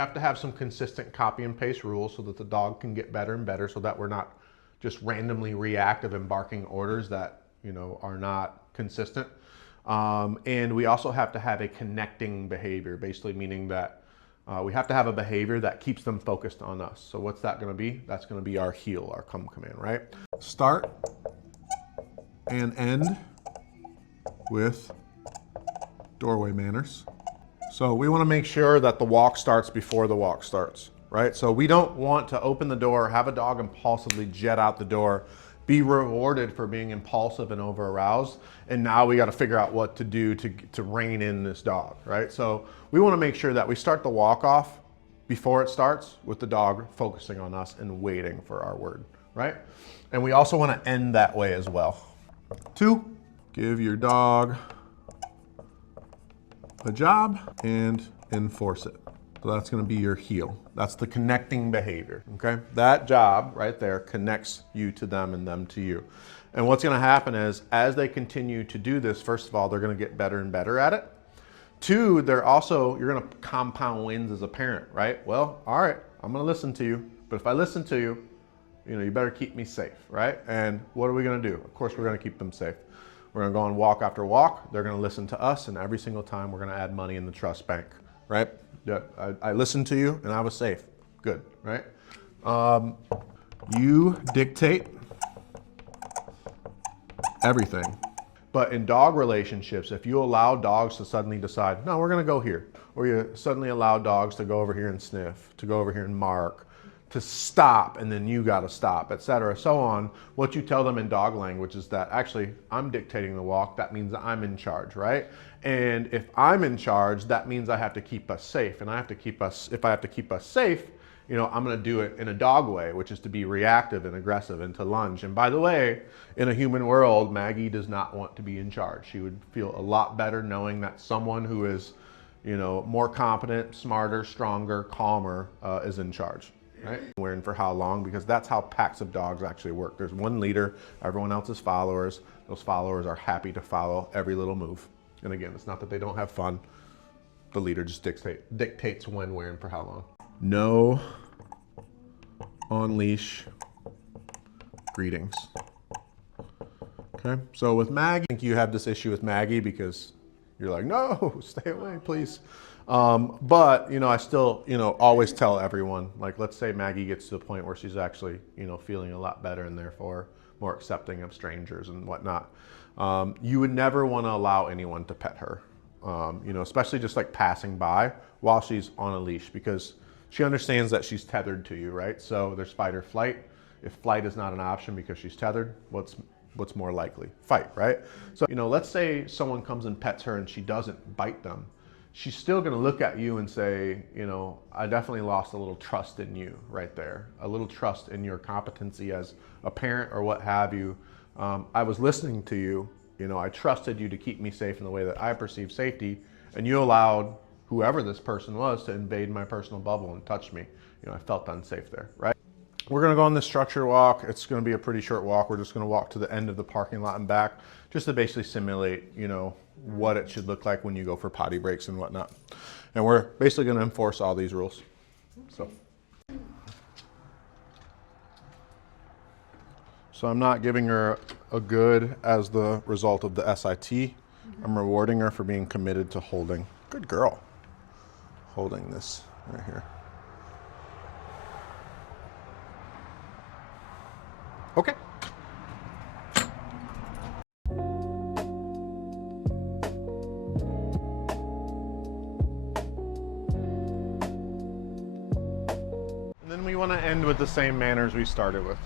have to have some consistent copy and paste rules so that the dog can get better and better, so that we're not just randomly reactive and barking orders that, you know, are not consistent. And we also have to have a connecting behavior, basically meaning that we have to have a behavior that keeps them focused on us. So what's that going to be? That's going to be our heel, our come command, right? Start and end with doorway manners. So we want to make sure that the walk starts before the walk starts, right? So we don't want to open the door, have a dog impulsively jet out the door, be rewarded for being impulsive and over aroused, and now we got to figure out what to do to rein in this dog, right? So we want to make sure that we start the walk off before it starts with the dog focusing on us and waiting for our word, right? And we also want to end that way as well. 2, give your dog a job and enforce it. So that's going to be your heel. That's the connecting behavior, okay? That job right there connects you to them and them to you. And what's going to happen is, as they continue to do this, first of all, they're going to get better and better at it. 2, you're going to compound wins as a parent, right? Well, all right, I'm going to listen to you, but if I listen to you, you know, you better keep me safe, right? And what are we going to do? Of course, we're going to keep them safe. We're going to go on walk after walk. They're going to listen to us, and every single time we're going to add money in the trust bank, right? I listened to you and I was safe. Good, right? You dictate everything. But in dog relationships, if you allow dogs to suddenly decide, no, we're going to go here, or you suddenly allow dogs to go over here and sniff, to go over here and mark, to stop, and then you got to stop, etc., so on, what you tell them in dog language is that, actually, I'm dictating the walk. That means I'm in charge, right? And if I'm in charge, that means I have to keep us safe. And I have to keep us, if I have to keep us safe, you know, I'm going to do it in a dog way, which is to be reactive and aggressive and to lunge. And by the way, in a human world, Maggie does not want to be in charge. She would feel a lot better knowing that someone who is, you know, more competent, smarter, stronger, calmer is in charge. Right? Where and for how long, because that's how packs of dogs actually work. There's one leader, everyone else is followers. Those followers are happy to follow every little move. And again, it's not that they don't have fun. The leader just dictates when, where, and for how long. No on-leash greetings. Okay, so with Maggie, I think you have this issue with Maggie because you're like, no, stay away, please. But, you know, I still, you know, always tell everyone, like, let's say Maggie gets to the point where she's actually, you know, feeling a lot better and therefore more accepting of strangers and whatnot. You would never want to allow anyone to pet her, you know, especially just like passing by while she's on a leash, because she understands that she's tethered to you, right? So there's fight or flight. If flight is not an option because she's tethered, what's more likely? Fight, right? So, you know, let's say someone comes and pets her and she doesn't bite them. She's still going to look at you and say, you know, I definitely lost a little trust in you right there, a little trust in your competency as a parent or what have you. I was listening to you, you know, I trusted you to keep me safe in the way that I perceive safety, and you allowed whoever this person was to invade my personal bubble and touch me. You know, I felt unsafe there, right? We're going to go on this structured walk. It's going to be a pretty short walk. We're just going to walk to the end of the parking lot and back, just to basically simulate, you know, what it should look like when you go for potty breaks and whatnot. And we're basically going to enforce all these rules. So I'm not giving her a good as the result of the SIT. I'm rewarding her for being committed to holding. Good girl. Holding this right here. Okay. And then we want to end with the same manners we started with.